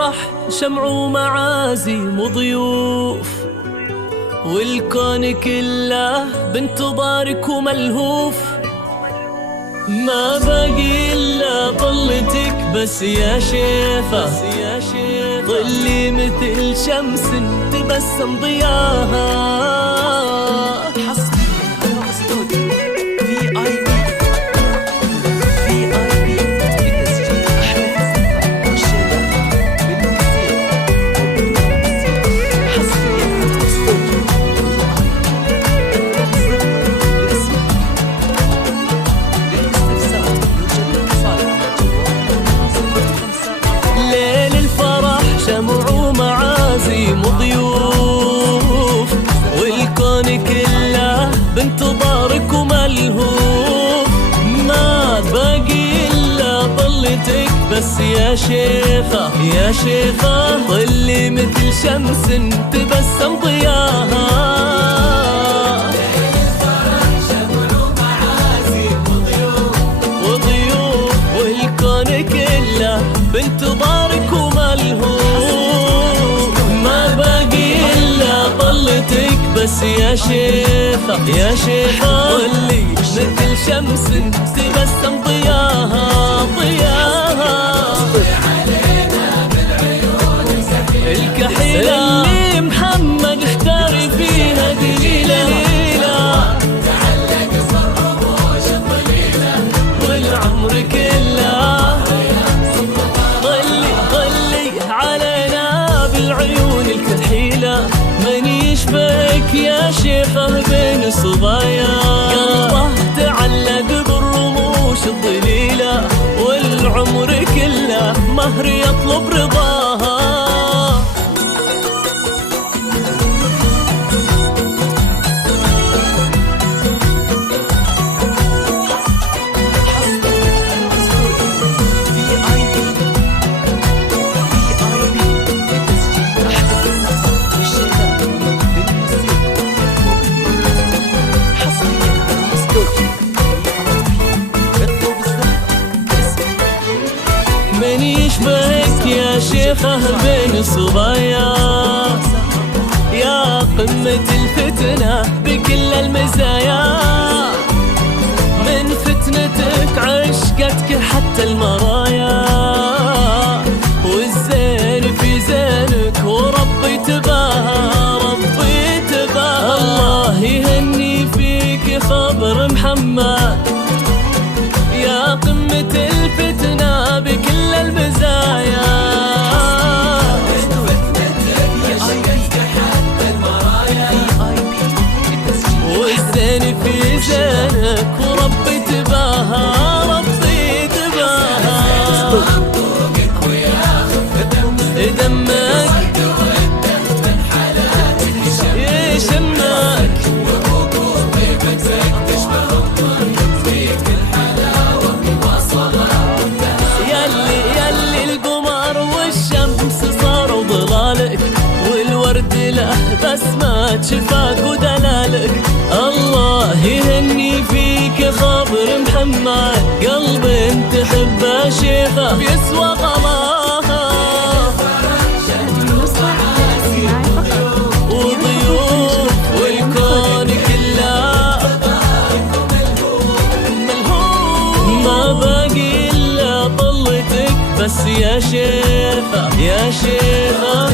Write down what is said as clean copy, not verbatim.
الفرح شمع ومعازيم وضيوف، والكون كله بانتظارك وملهوف. ما باقي إلا طلتك بس يا شيخة، ظلي مثل شمس تبسم ضياها. شمع ومعازيم وضيوف، والكون كله بانتظارك وملهوف. ما باقي إلا طلتك بس يا شيخة، يا شيخة ظلي مثل شمس تبسم ضياها. والكون كله بانتظارك وملهوف. بس يا شيخة، يا شيخة ظلي مثل شمس تبسم ضياها، ضياها. الكحيلة اللي محمد اختار فيها دليلة، تعلق صر رموش الظليلة، والعمر كله ظلي علينا بالعيون الكحيلة. من يشبهك يا شيخة بين الصبايا، قلبه تعلق بالرموش الظليلة، والعمر كله مهر يطلب رضاها. من يشبهك يا شيخة بين الصبايا، يا قمة الفتنة بكل المزايا. من فتنتك عشقتك حتى المرايا، والزين في زينك وربي تباها، ربي تباها. الله يهني فيك خبر محمد، يا قمة الفتنة بكل المزايا. والزين في زينك وربي تباها، ربي تباها. دمك يشمك، والورد له بسمة شفاك ودلالك. الله يهني فيك خبر محمد، قلب تحبه شيخة بيسوى غلاها. وضيوف والكون كله ملهوف. ما باقي إلا طلتك بس يا شيخة، يا شيخة